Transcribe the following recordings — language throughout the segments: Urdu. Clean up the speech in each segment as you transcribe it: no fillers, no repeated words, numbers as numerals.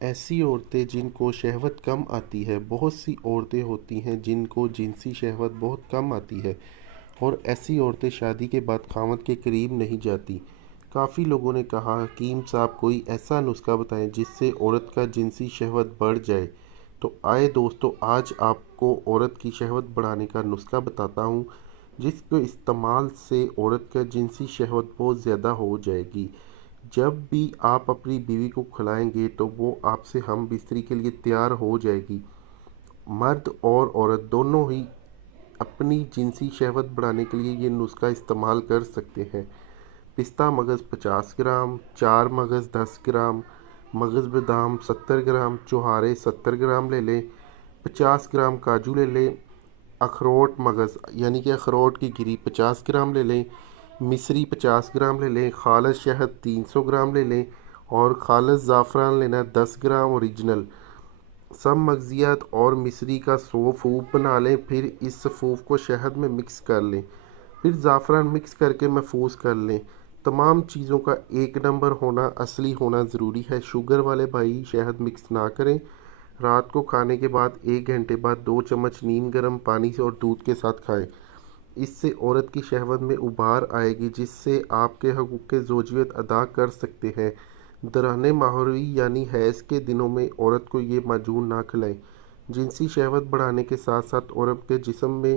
ایسی عورتیں جن کو شہوت کم آتی ہے، بہت سی عورتیں ہوتی ہیں جن کو جنسی شہوت بہت کم آتی ہے، اور ایسی عورتیں شادی کے بعد خاوند کے قریب نہیں جاتی۔ کافی لوگوں نے کہا حکیم صاحب کوئی ایسا نسخہ بتائیں جس سے عورت کا جنسی شہوت بڑھ جائے۔ تو آئے دوستو، آج آپ کو عورت کی شہوت بڑھانے کا نسخہ بتاتا ہوں جس کے استعمال سے عورت کا جنسی شہوت بہت زیادہ ہو جائے گی۔ جب بھی آپ اپنی بیوی کو کھلائیں گے تو وہ آپ سے ہم بستری کے لیے تیار ہو جائے گی۔ مرد اور عورت دونوں ہی اپنی جنسی شہوت بڑھانے کے لیے یہ نسخہ استعمال کر سکتے ہیں۔ پستہ مغز 50 گرام، 4 مغز 10 گرام، مغز بادام 70 گرام، چوہارے 70 گرام لے لیں، 50 گرام کاجو لے لیں، اخروٹ مغز یعنی کہ اخروٹ کی گری 50 گرام لے لیں، مصری 50 گرام لے لیں، خالص شہد 300 گرام لے لیں، اور خالص زعفران لینا 10 گرام اوریجنل۔ سب مغزیات اور مصری کا سوپ بنا لیں، پھر اس سفوف کو شہد میں مکس کر لیں، پھر زعفران مکس کر کے محفوظ کر لیں۔ تمام چیزوں کا ایک نمبر ہونا اصلی ہونا ضروری ہے۔ شوگر والے بھائی شہد مکس نہ کریں۔ رات کو کھانے کے بعد 1 گھنٹے بعد 2 چمچ نیم گرم پانی سے اور دودھ کے ساتھ کھائیں۔ اس سے عورت کی شہوت میں ابھار آئے گی جس سے آپ کے حقوق زوجیت ادا کر سکتے ہیں۔ دوران ماہوری یعنی حیض کے دنوں میں عورت کو یہ معجون نہ کھلائیں۔ جنسی شہوت بڑھانے کے ساتھ ساتھ عورت کے جسم میں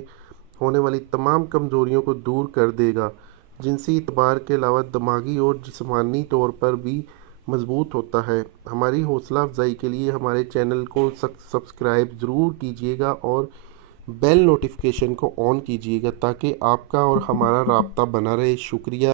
ہونے والی تمام کمزوریوں کو دور کر دے گا۔ جنسی اعتبار کے علاوہ دماغی اور جسمانی طور پر بھی مضبوط ہوتا ہے۔ ہماری حوصلہ افزائی کے لیے ہمارے چینل کو سبسکرائب ضرور کیجیے گا اور بیل نوٹیفیکیشن کو آن کیجیے گا تاکہ آپ کا اور ہمارا رابطہ بنا رہے۔ شکریہ۔